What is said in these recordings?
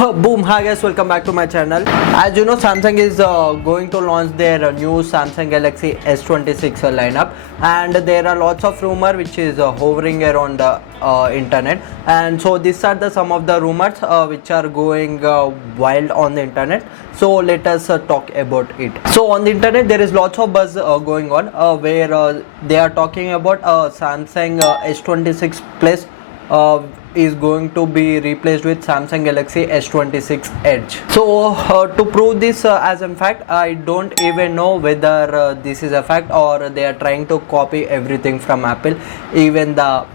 Boom, hi guys, welcome back to my channel. As you know, Samsung is going to launch their new Samsung Galaxy S26 lineup, and there are lots of rumor which is hovering around the internet. And so these are the some of the rumors which are going wild on the internet. So let us talk about it. So on the internet there is lots of buzz going on where they are talking about Samsung S26 Plus is going to be replaced with Samsung Galaxy S26 Edge. So to prove this as a fact, I don't even know whether this is a fact or they are trying to copy everything from Apple, even the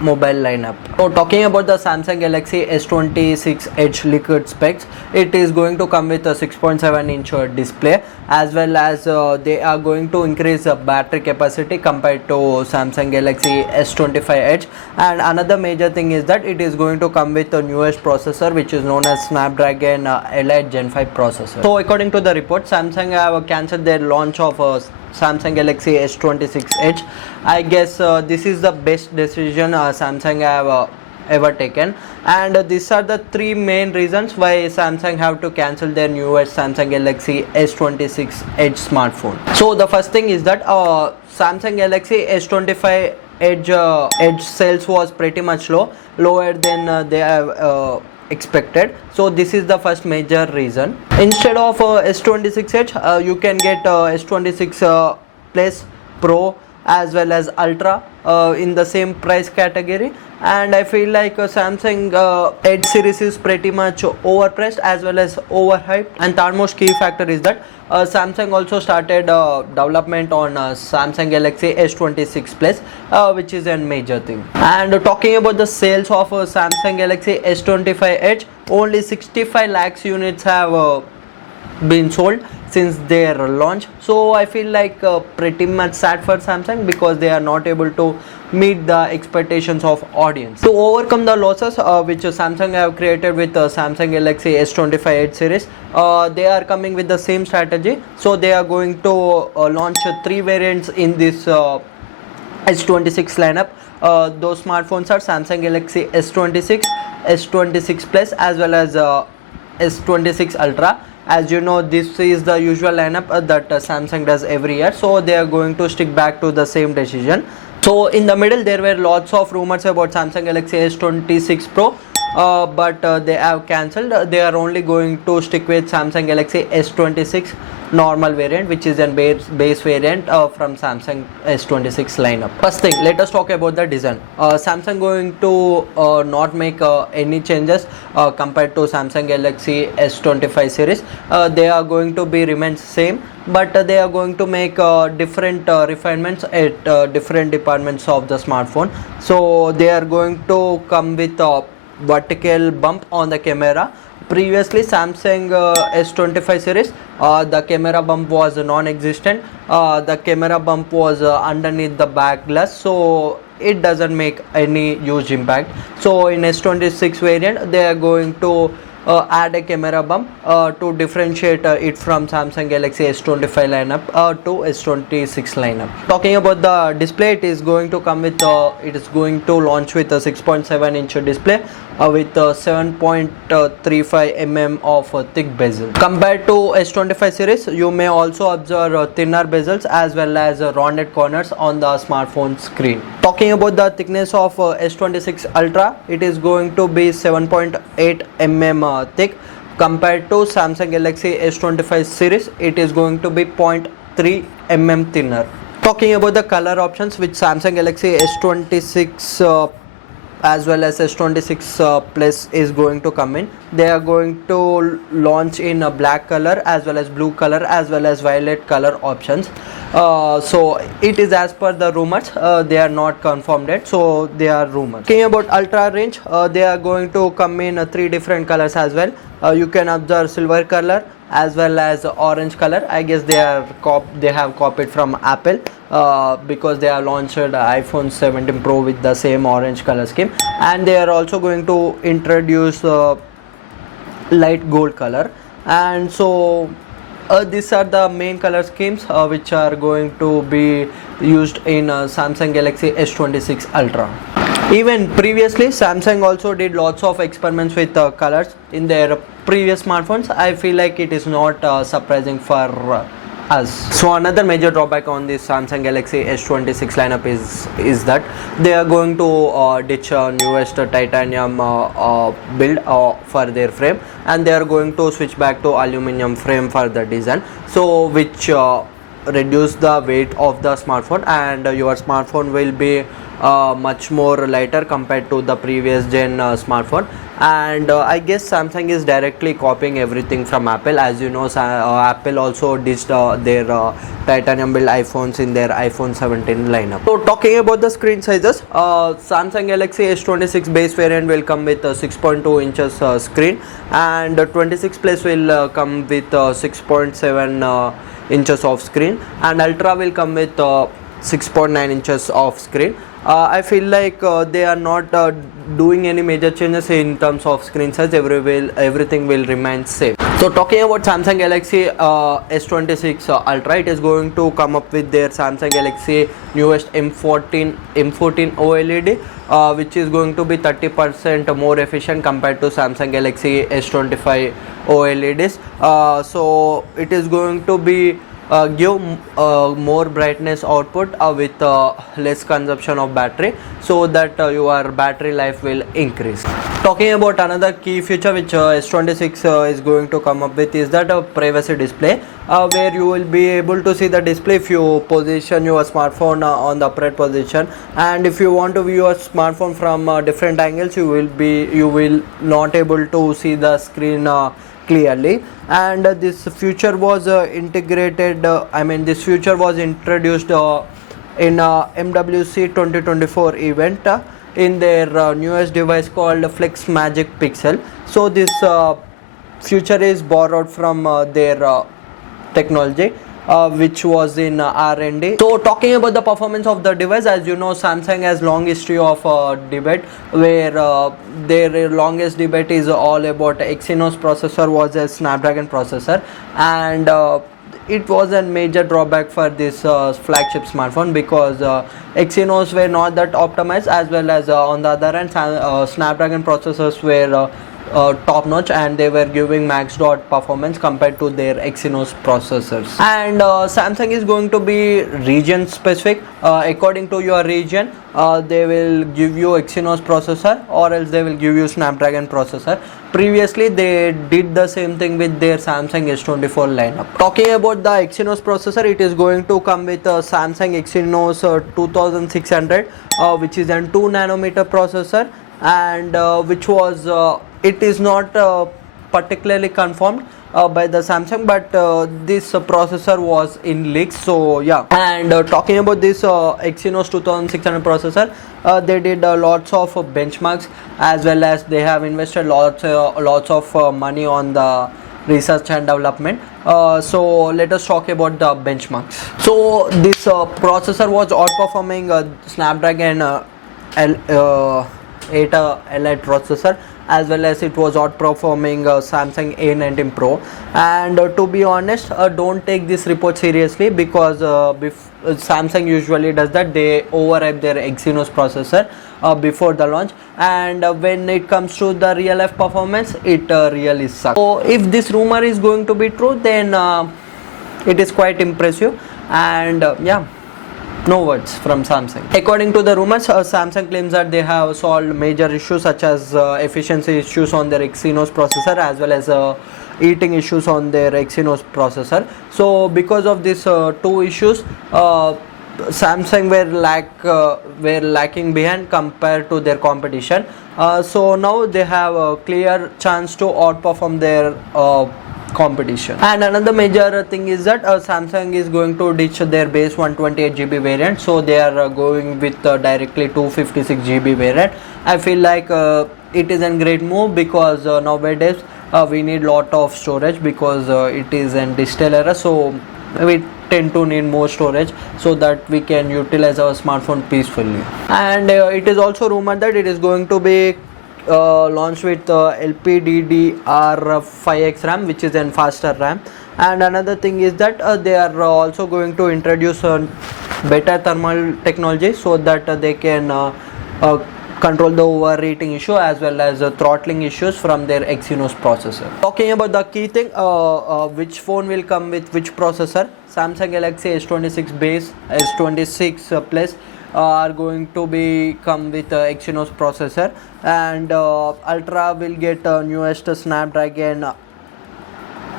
mobile lineup. So talking about the Samsung Galaxy S26 Edge liquid specs, it is going to come with a 6.7-inch display, as well as they are going to increase the battery capacity compared to Samsung Galaxy S25 Edge. And another major thing is that it is going to come with the newest processor, which is known as Snapdragon Elite Gen 5 processor. So according to the report, Samsung have cancelled their launch of Samsung Galaxy S26 Edge. I guess this is the best decision Samsung have ever taken, and these are the three main reasons why Samsung have to cancel their newest Samsung Galaxy S26 Edge smartphone. So the first thing is that Samsung Galaxy S25 Edge sales was pretty much lower than they have expected. So this is the first major reason. Instead of S26 Edge, you can get S26 Plus Pro as well as Ultra in the same price category. And I feel like Samsung Edge series is pretty much overpriced as well as overhyped. And third most key factor is that Samsung also started development on Samsung Galaxy S26 Plus, which is a major thing. And talking about the sales of Samsung Galaxy S25 Edge, only 65 lakhs units have been sold since their launch. So I feel like pretty much sad for Samsung, because they are not able to meet the expectations of audience. To overcome the losses which Samsung have created with Samsung Galaxy S25 Edge series, they are coming with the same strategy. So they are going to launch three variants in this S26 lineup. Those smartphones are Samsung Galaxy S26, S26 Plus as well as S26 Ultra. As you know, this is the usual lineup that Samsung does every year, so they are going to stick back to the same decision. So in the middle there were lots of rumors about Samsung Galaxy S26 Pro, but they have cancelled. They are only going to stick with Samsung Galaxy S26 normal variant, which is a base variant from Samsung S26 lineup. First thing, let us talk about the design. Samsung going to not make any changes compared to Samsung Galaxy S25 series. They are going to be remain same, but they are going to make different refinements at different departments of the smartphone. So they are going to come with a vertical bump on the camera. Previously Samsung S25 series, the camera bump was non-existent. The camera bump was underneath the back glass, so it doesn't make any huge impact. So in S26 variant they are going to add a camera bump to differentiate it from Samsung Galaxy S25 lineup to S26 lineup. Talking about the display, it is going to come with it is going to launch with a 6.7-inch display with 7.35 mm of thick bezel. Compared to S25 series, you may also observe thinner bezels as well as rounded corners on the smartphone screen. Talking about the thickness of S26 Ultra, it is going to be 7.8 mm thick. Compared to Samsung Galaxy S25 series, it is going to be 0.3 mm thinner. Talking about the color options which Samsung Galaxy S26 as well as S26 Plus is going to come in, they are going to launch in a black color as well as blue color as well as violet color options. So it is as per the rumors, they are not confirmed yet, so they are rumors. Talking about ultra range, they are going to come in three different colors as well. You can observe silver color as well as orange color. I guess they have copied from Apple because they have launched iPhone 17 Pro with the same orange color scheme, and they are also going to introduce light gold color. And so these are the main color schemes which are going to be used in Samsung Galaxy S26 Ultra. Even previously, Samsung also did lots of experiments with colors in their previous smartphones. I feel like it is not surprising for us. So another major drawback on this Samsung Galaxy S26 lineup is that they are going to ditch newest titanium build for their frame, and they are going to switch back to aluminum frame for the design, so which reduce the weight of the smartphone, and your smartphone will be much more lighter compared to the previous gen smartphone. And I guess Samsung is directly copying everything from Apple. As you know, Apple also ditched their titanium build iPhones in their iPhone 17 lineup. So talking about the screen sizes, Samsung Galaxy S26 base variant will come with 6.2 inches screen, and 26 plus will come with 6.7 inches of screen, and Ultra will come with 6.9 inches of screen. I feel like they are not doing any major changes in terms of screen size. Everything will remain same. So talking about Samsung Galaxy S26 Ultra, it is going to come up with their Samsung Galaxy newest M14 OLED, which is going to be 30% more efficient compared to Samsung Galaxy S25 OLEDs. So it is going to be give more brightness output with less consumption of battery, so that your battery life will increase. Talking about another key feature which S26 is going to come up with is that privacy display, where you will be able to see the display if you position your smartphone on the upright position, and if you want to view your smartphone from different angles, you will not able to see the screen clearly. And this feature was this feature was introduced in MWC 2024 event in their newest device called Flex Magic Pixel. So this feature is borrowed from their technology, which was in R&D. So talking about the performance of the device, as you know, Samsung has long history of debate, where their longest debate is all about Exynos processor was a Snapdragon processor, and it was a major drawback for this flagship smartphone, because Exynos were not that optimized, as well as on the other hand Snapdragon processors were top notch, and they were giving max dot performance compared to their Exynos processors. And Samsung is going to be region specific. According to your region, they will give you Exynos processor, or else they will give you Snapdragon processor. Previously they did the same thing with their Samsung S24 lineup. Talking about the Exynos processor, it is going to come with Samsung Exynos 2600, which is a 2 nanometer processor, and which was it is not particularly confirmed by the Samsung, but this processor was in leaks. So yeah. And talking about this Exynos 2600 processor, they did lots of benchmarks, as well as they have invested lots of money on the research and development. So let us talk about the benchmarks. So this processor was outperforming Snapdragon 8 Elite processor, as well as it was outperforming Samsung A19 Pro. And to be honest, don't take this report seriously, because Samsung usually does that. They overhype their Exynos processor before the launch, and when it comes to the real life performance, it really sucks. So if this rumor is going to be true, then it is quite impressive, and yeah, no words from Samsung. According to the rumors, Samsung claims that they have solved major issues such as efficiency issues on their Exynos processor, as well as eating issues on their Exynos processor. So because of these two issues, Samsung were lacking behind compared to their competition. So now they have a clear chance to outperform their competition. And another major thing is that Samsung is going to ditch their base 128GB variant, so they are going with directly 256GB variant. I feel like it is a great move, because nowadays we need lot of storage, because it is a digital era, so we tend to need more storage so that we can utilize our smartphone peacefully. And it is also rumored that it is going to be launched with LPDDR5X RAM, which is a faster RAM. And another thing is that they are also going to introduce better thermal technology, so that they can control the overheating issue as well as throttling issues from their Exynos processor. Talking about the key thing, which phone will come with which processor, Samsung Galaxy S26 base, S26 plus are going to be come with Exynos processor, and Ultra will get newest Snapdragon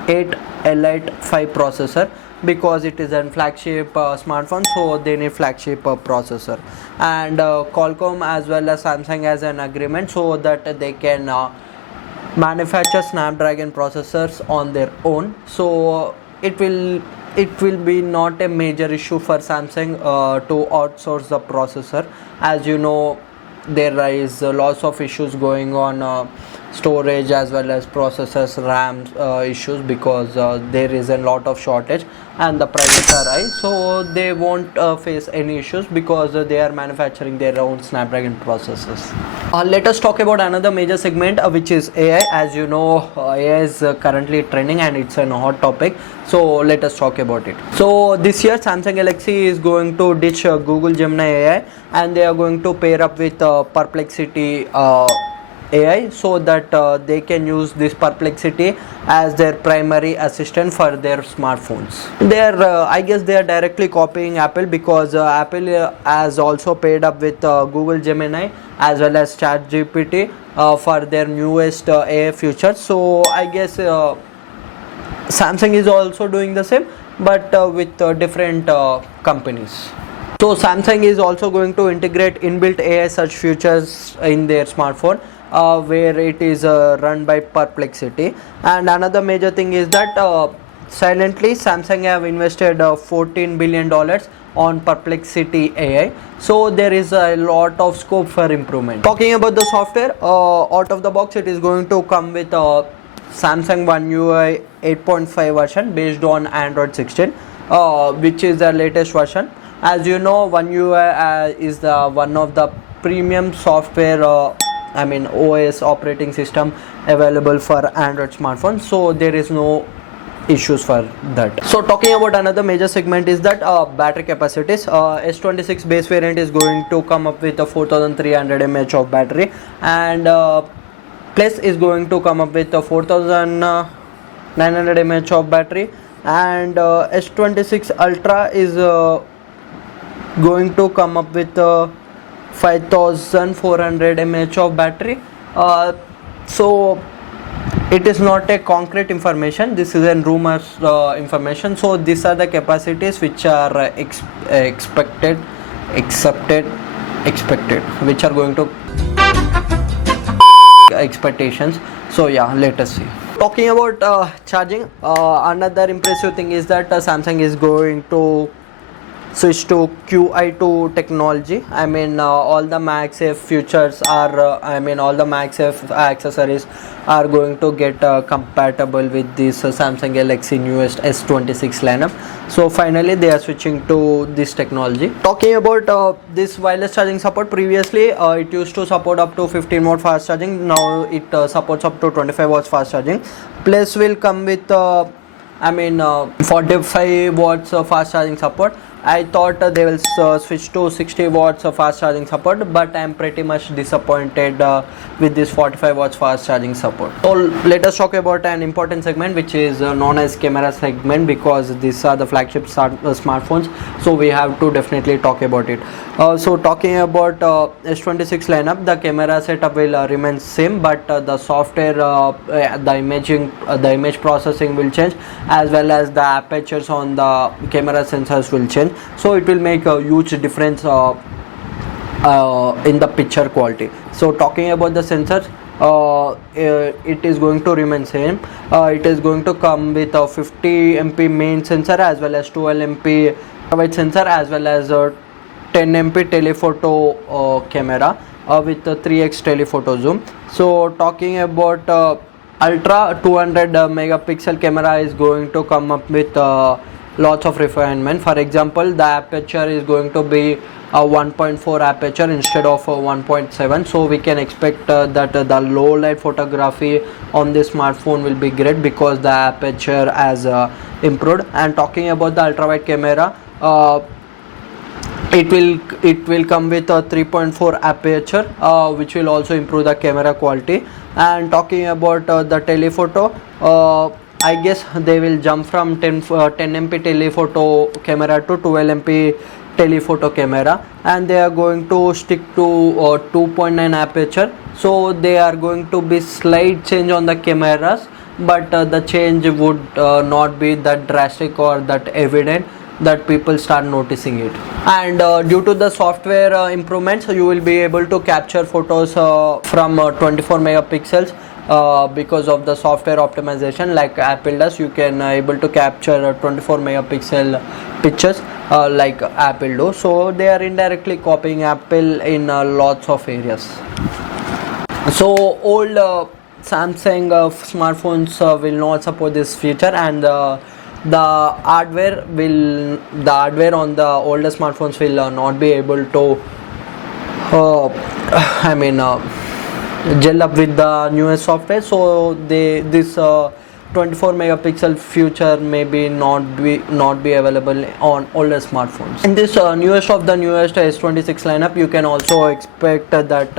8 Elite 5 processor, because it is a flagship smartphone, so they need flagship processor. And Qualcomm as well as Samsung has an agreement so that they can manufacture Snapdragon processors on their own, so it will be not a major issue for Samsung to outsource the processor. As you know, there is lots of issues going on, storage as well as processors, RAM issues, because there is a lot of shortage and the prices are high, so they won't face any issues because they are manufacturing their own Snapdragon processors. Let us talk about another major segment, which is AI. As you know, AI is currently trending and it's a hot topic, so let us talk about it. So this year Samsung Galaxy is going to ditch Google Gemini AI, and they are going to pair up with Perplexity AI, so that they can use this Perplexity as their primary assistant for their smartphones. I guess they are directly copying Apple, because Apple has also paired up with Google Gemini as well as ChatGPT for their newest AI features. So I guess Samsung is also doing the same, but with different companies. So Samsung is also going to integrate inbuilt AI search features in their smartphone, where it is run by Perplexity. And another major thing is that silently Samsung have invested $14 billion on Perplexity AI, so there is a lot of scope for improvement. Talking about the software, out of the box it is going to come with Samsung One UI 8.5 version based on Android 16, which is the latest version. As you know, One UI is one of the premium software OS operating system available for Android smartphones, so there is no issues for that. So talking about another major segment is that battery capacities. S26 base variant is going to come up with a 4300 mAh of battery, and Plus is going to come up with a 4900 mAh of battery, and S26 Ultra is going to come up with 5400 mAh of battery. So it is not a concrete information, this is a rumors information. So these are the capacities which are expected, which are going to expectations. So yeah, let us see. Talking about charging, another impressive thing is that Samsung is going to switch to QI2 technology. All the MagSafe features are all the MagSafe accessories are going to get compatible with this Samsung Galaxy newest S26 lineup. So finally they are switching to this technology. Talking about this wireless charging support, previously it used to support up to 15 watt fast charging. Now it supports up to 25 watts fast charging. Plus will come with 45 watts fast charging support. I thought they will switch to 60 watts fast charging support, but I am pretty much disappointed with this 45 watts fast charging support. So let us talk about an important segment, which is known as camera segment, because these are the flagship smartphones, so we have to definitely talk about it. So talking about S26 lineup, the camera setup will remain same, but the software, the image processing will change, as well as the apertures on the camera sensors will change. So it will make a huge difference in the picture quality. So talking about the sensors, it is going to remain same. It is going to come with a 50 MP main sensor, as well as 12 MP wide sensor, as well as 10 MP telephoto camera with a 3x telephoto zoom. So talking about Ultra 200 megapixel camera is going to come up with lots of refinement. For example, the aperture is going to be a 1.4 aperture instead of 1.7, so we can expect that the low light photography on this smartphone will be great because the aperture has improved. And talking about the ultra wide camera, it will come with a 3.4 aperture, which will also improve the camera quality. And talking about the telephoto, I guess they will jump from 10 MP telephoto camera to 12 MP telephoto camera, and they are going to stick to 2.9 aperture. So they are going to be slight change on the cameras, but the change would not be that drastic or that evident that people start noticing it. And due to the software improvements, you will be able to capture photos from 24 megapixels. Because of the software optimization like Apple does, you can able to capture 24 megapixel pictures like Apple do. So they are indirectly copying Apple in lots of areas. So old Samsung smartphones will not support this feature, and the hardware on the older smartphones will not be able to gel up with the newest software. So this 24 megapixel feature maybe not be available on older smartphones. In this newest of the newest S26 lineup, you can also expect that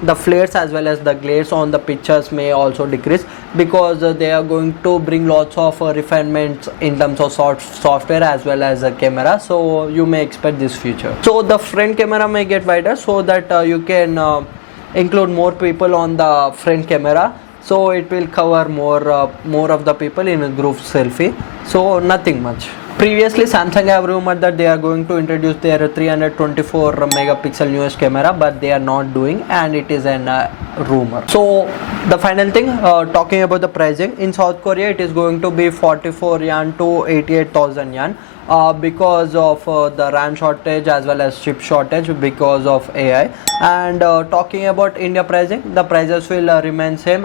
the flares as well as the glares on the pictures may also decrease, because they are going to bring lots of refinements in terms of software as well as the camera. So you may expect this feature. So the front camera may get wider, so that you can include more people on the front camera, so it will cover more of the people in a group selfie. So nothing much. Previously, Samsung have rumored that they are going to introduce their 324 megapixel newest camera, but they are not doing, and it is an rumor. So the final thing, talking about the pricing, in South Korea it is going to be 44 yuan to 88,000 yuan. Because of the RAM shortage as well as chip shortage because of AI. And talking about India pricing, the prices will remain same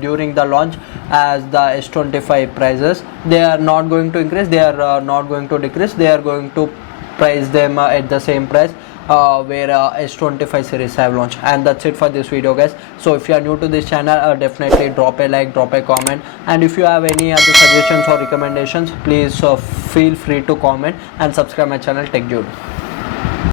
during the launch as the S25 prices. They are not going to increase, they are not going to decrease, they are going to price them at the same price where S25 series have launched. And that's it for this video, guys. So if you are new to this channel, definitely drop a like, drop a comment, and if you have any other suggestions or recommendations, please feel free to comment and subscribe my channel Tech Dude.